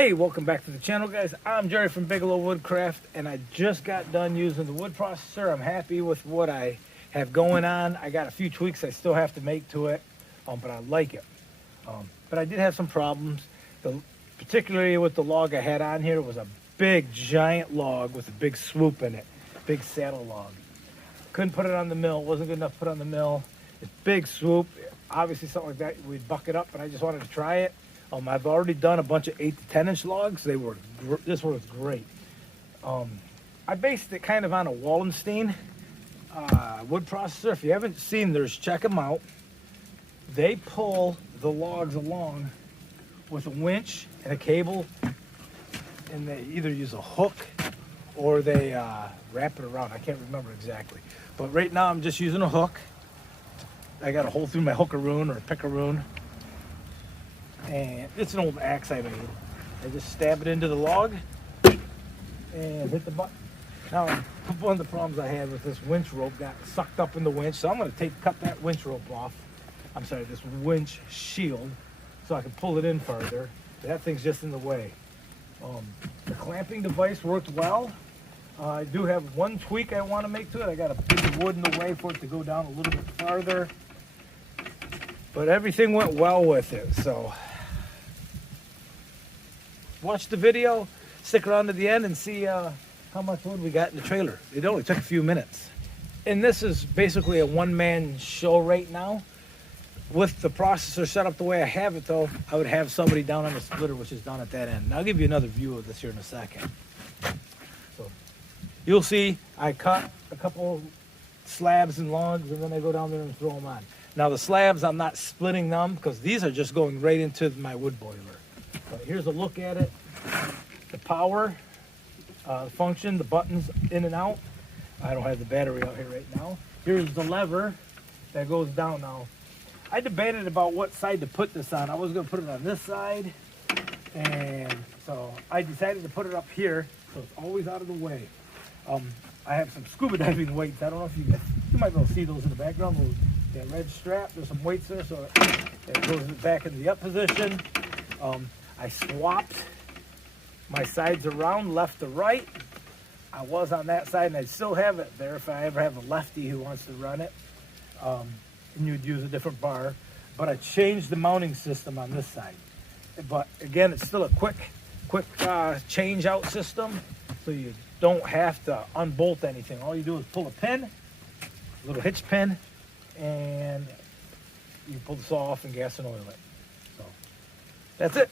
Hey, welcome back to the channel, guys. I'm Jerry from Bigelow Woodcraft, and I just got done using the wood processor. I'm happy with what I have going on. I got a few tweaks I still have to make to it, but I like it. But I did have some problems. Particularly with the log I had on here, it was a big, giant log with a big swoop in it, big saddle log. Couldn't put it on the mill. Wasn't good enough to put on the mill. It's big swoop. Obviously, something like that, we'd buck it up, but I just wanted to try it. I've already done a bunch of 8 to 10 inch logs. This one was great. I based it kind of on a Wallenstein wood processor. If you haven't seen theirs, check them out. They pull the logs along with a winch and a cable, and they either use a hook or they wrap it around. I can't remember exactly. But right now I'm just using a hook. I got a hole through my hookaroon or pickaroon. And it's an old axe I made. I just stab it into the log and hit the button. Now, one of the problems I had with this winch rope got sucked up in the winch, so I'm going to cut that winch rope off. I'm sorry, this winch shield, so I can pull it in further. That thing's just in the way. The clamping device worked well. I do have one tweak I want to make to it. I got a piece of wood in the way for it to go down a little bit farther. But everything went well with it, so watch the video, stick around to the end and see how much wood we got in the trailer. It only took a few minutes. And this is basically a one-man show right now. With the processor set up the way I have it though, I would have somebody down on the splitter, which is down at that end. And I'll give you another view of this here in a second. So you'll see I cut a couple slabs and logs and then I go down there and throw them on. Now the slabs, I'm not splitting them because these are just going right into my wood boiler. But here's a look at it. The power function, the buttons in and out. I don't have the battery out here right now. Here's the lever that goes down now. I debated about what side to put this on. I was going to put it on this side. And so I decided to put it up here so it's always out of the way. I have some scuba diving weights. I don't know if you might be able to see those in the background. That red strap, there's some weights there, so it goes back in the up position. I swapped my sides around left to right. I was on that side and I still have it there if I ever have a lefty who wants to run it. And you'd use a different bar. But I changed the mounting system on this side. But again, it's still a quick change out system. So you don't have to unbolt anything. All you do is pull a pin, a little hitch pin, and you pull the saw off and gas and oil it. So that's it.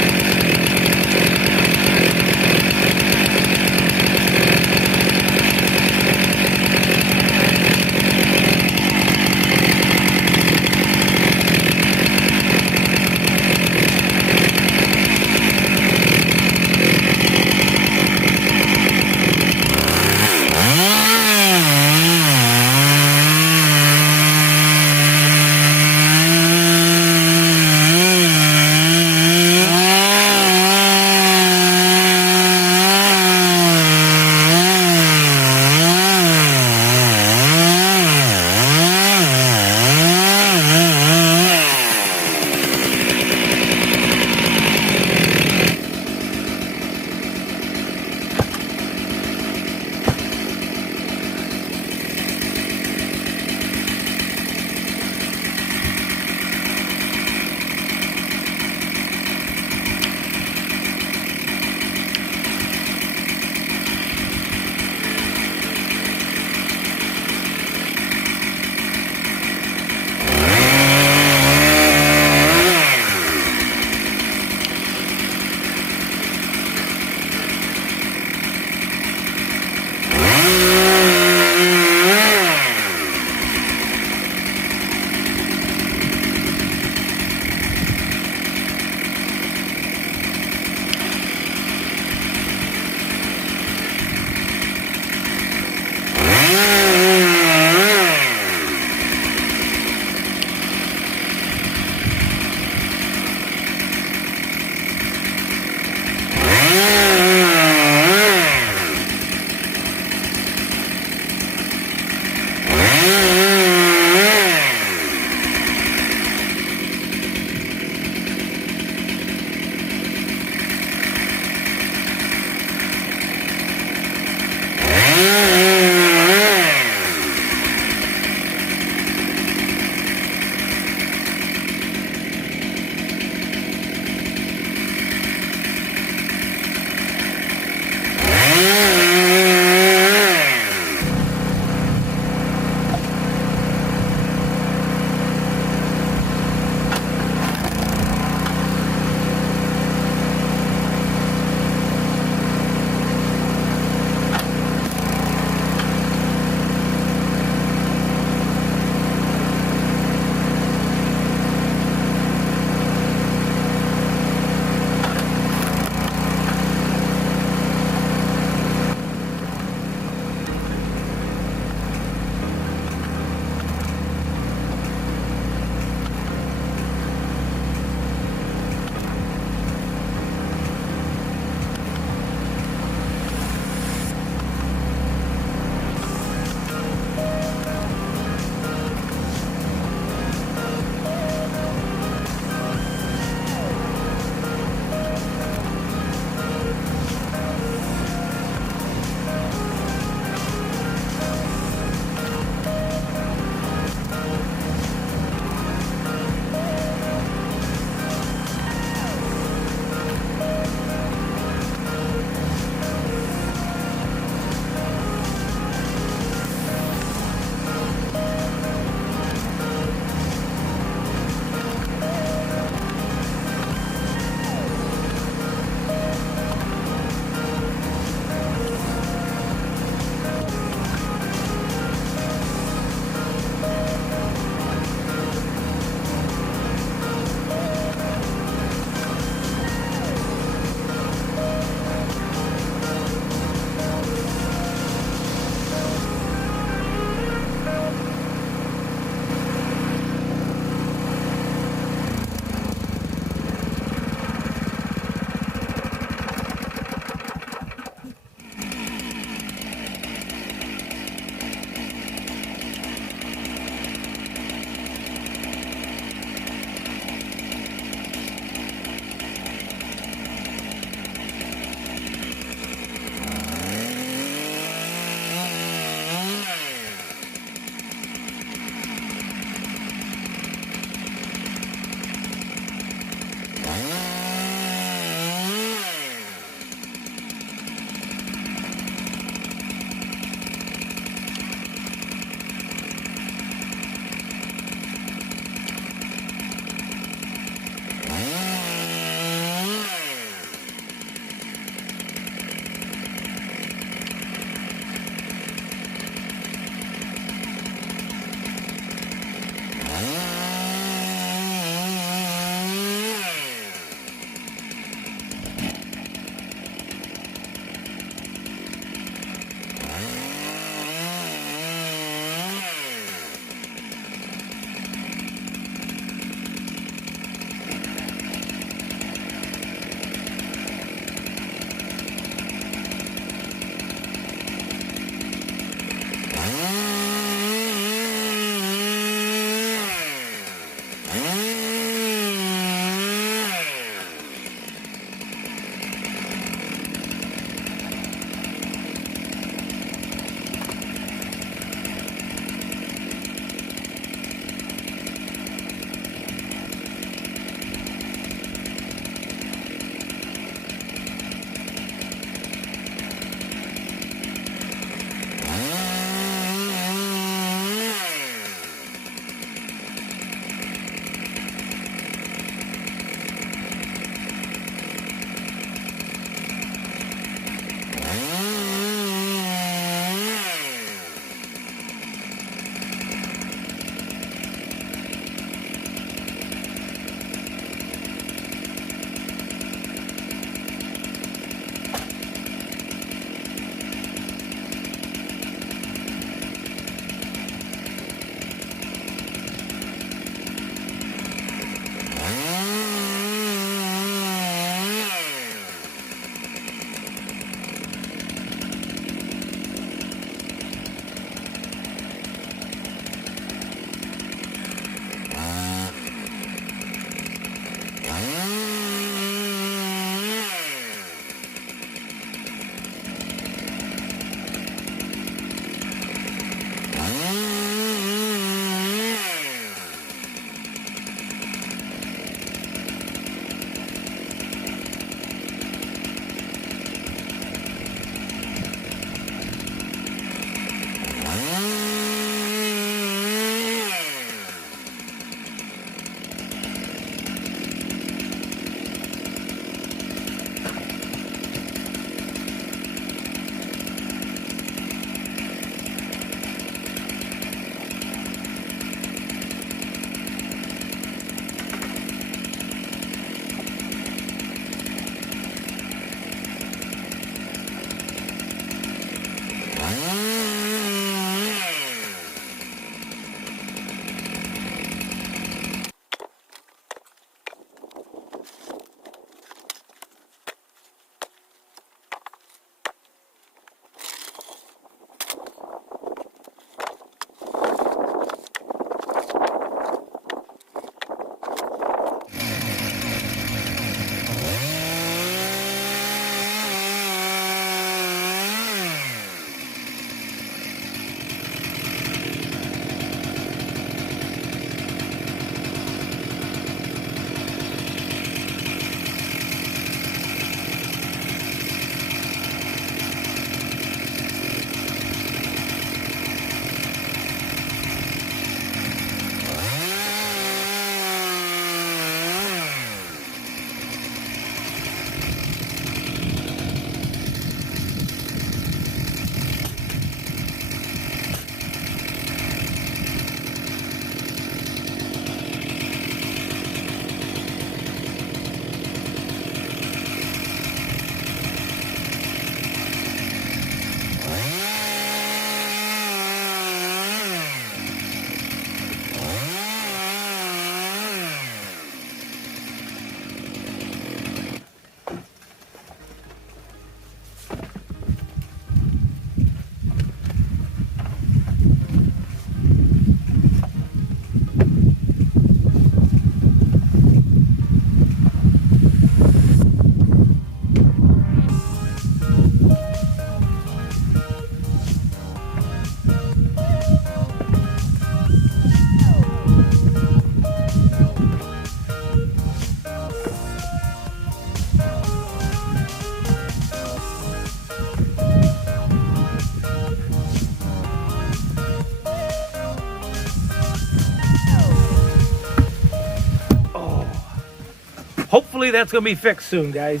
hopefully that's gonna be fixed soon, guys.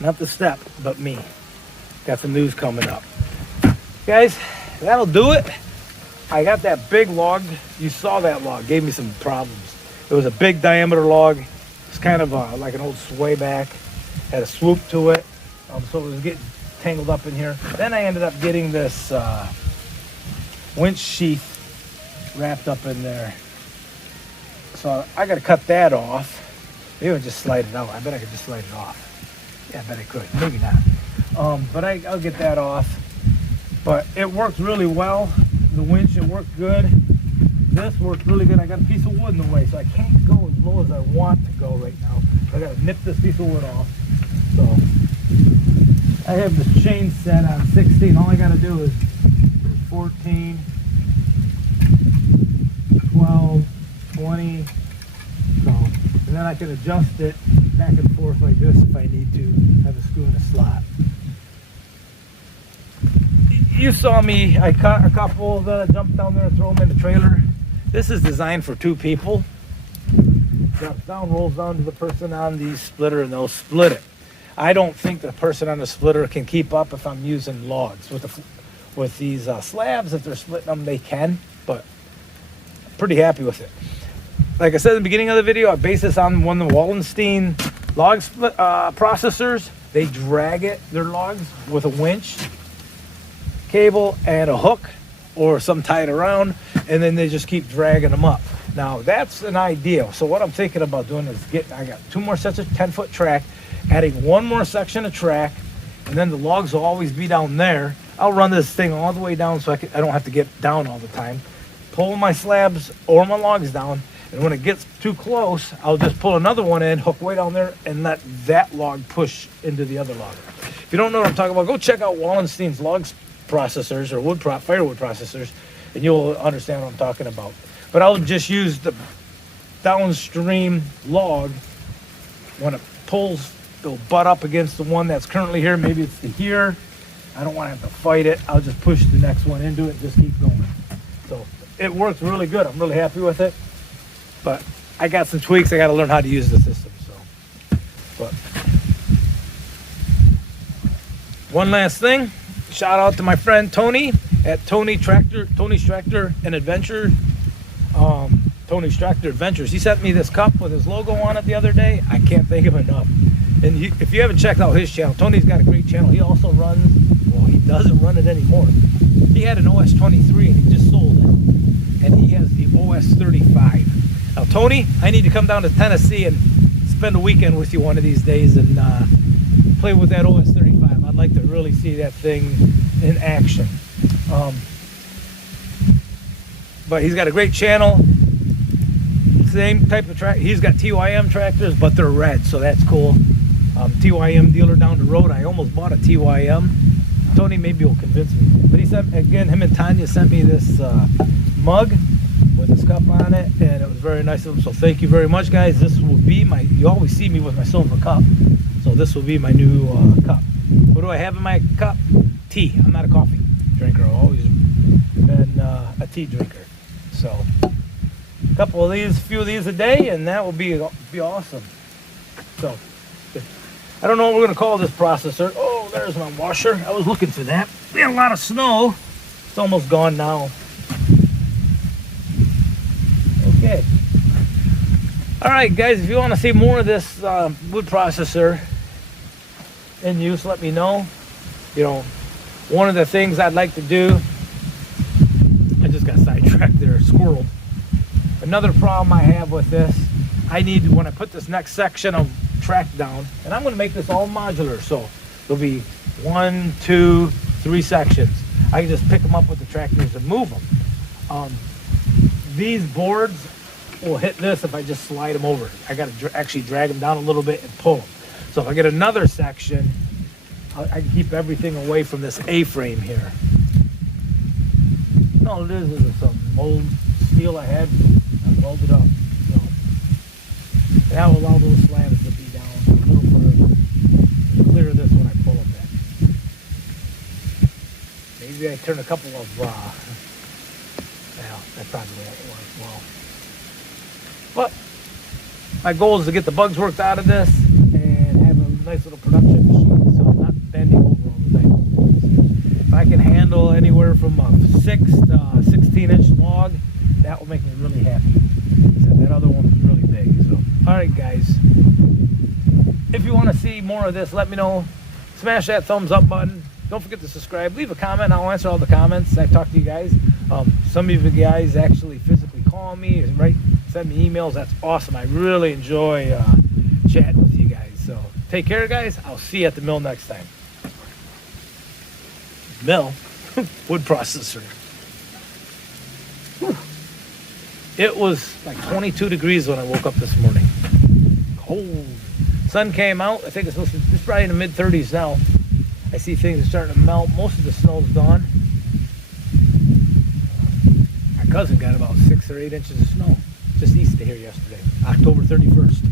Not the step, but me. Got some news coming up. Guys, that'll do it. I got that big log. You saw that log, gave me some problems. It was a big diameter log. It's kind of like an old sway back. Had a swoop to it. So it was getting tangled up in here. Then I ended up getting this winch sheath wrapped up in there. So I got to cut that off. Maybe I'll just slide it out. I bet I could just slide it off. Yeah, I bet I could. Maybe not. But I'll get that off. But it worked really well. The winch, it worked good. This worked really good. I got a piece of wood in the way, so I can't go as low as I want to go right now. I got to nip this piece of wood off. So I have the chain set on 16. All I got to do is 14, 12, 20. So, and then I can adjust it back and forth like this if I need to have a screw in a slot. You saw me, I cut a couple that I jumped down there and throw them in the trailer. This is designed for 2 people. Drops down, rolls down to the person on the splitter, and they'll split it. I don't think the person on the splitter can keep up if I'm using logs. With these slabs, if they're splitting them, they can, but I'm pretty happy with it. Like I said in the beginning of the video, I base this on one of the Wallenstein log split processors. They drag their logs with a winch, cable, and a hook, or some tied around, and then they just keep dragging them up. Now that's an idea. So what I'm thinking about doing is I got 2 more sets of 10-foot track, adding 1 more section of track, and then the logs will always be down there. I'll run this thing all the way down so I don't have to get down all the time. Pull my slabs or my logs down, and when it gets too close, I'll just pull another one in, hook way down there, and let that log push into the other log. If you don't know what I'm talking about, go check out Wallenstein's logs processors or firewood processors, and you'll understand what I'm talking about. But I'll just use the downstream log. When it pulls, it'll butt up against the one that's currently here. Maybe it's the here. I don't want to have to fight it. I'll just push the next one into it and just keep going. So it works really good. I'm really happy with it. But I got some tweaks. I got to learn how to use the system. So, but one last thing. Shout out to my friend Tony at Tony's Tractor and Adventure. Tony's Tractor Adventures. He sent me this cup with his logo on it the other day. I can't thank him enough. And if you haven't checked out his channel, Tony's got a great channel. He also runs, well, he doesn't run it anymore. He had an OS 23 and he just sold it. And he has the OS 35. Now, Tony, I need to come down to Tennessee and spend a weekend with you one of these days and play with that OS 35. I'd like to really see that thing in action. But he's got a great channel. Same type of track. He's got TYM tractors, but they're red, so that's cool. TYM dealer down the road. I almost bought a TYM. Tony maybe will convince me. But he sent, again, him and Tanya sent me this mug with this cup on it, and it was very nice of them. So thank you very much, guys. This will be my, you always see me with my silver cup. So this will be my new cup. What do I have in my cup? Tea. I'm not a coffee drinker. I've always been a tea drinker. So a couple of these, few of these a day, and that will be awesome. So I don't know what we're going to call this processor. Oh, there's my washer. I was looking for that. We had a lot of snow. It's almost gone now. Okay. All right, guys, if you want to see more of this wood processor in use, let me know. You know, one of the things I'd like to do, I just got sidetracked there, squirreled. Another problem I have with this, I need, when I put this next section of track down, and I'm going to make this all modular, so there'll be 1, 2, 3 sections. I can just pick them up with the tractors and move them. These boards will hit this if I just slide them over. I got to actually drag them down a little bit and pull them. So if I get another section, I can keep everything away from this A-frame here. And all it is some old steel I had. I welded up. So that will allow those slabs to be down a little further. Clear this when I pull them in. Maybe I turn a couple of, well, that probably won't work well. But My goal is to get the bugs worked out of this and have a nice little production machine, so I'm not bending over all the time. If I can handle anywhere from a 6 to 16-inch log, that will make me really happy. So that other one was really big. So, all right, guys. If you want to see more of this, let me know. Smash that thumbs up button. Don't forget to subscribe. Leave a comment. I'll answer all the comments. I talk to you guys. Some of you guys actually physically call me, right? Send me emails. That's awesome. I really enjoy chatting with you guys. So take care, guys. I'll see you at the mill next time. Mill? Wood processor. Whew. It was like 22 degrees when I woke up this morning. Cold. Sun came out. I think it's probably in the mid-30s now. I see things are starting to melt. Most of the snow's gone. My cousin got about 6 or 8 inches of snow just east of here yesterday, October 31st.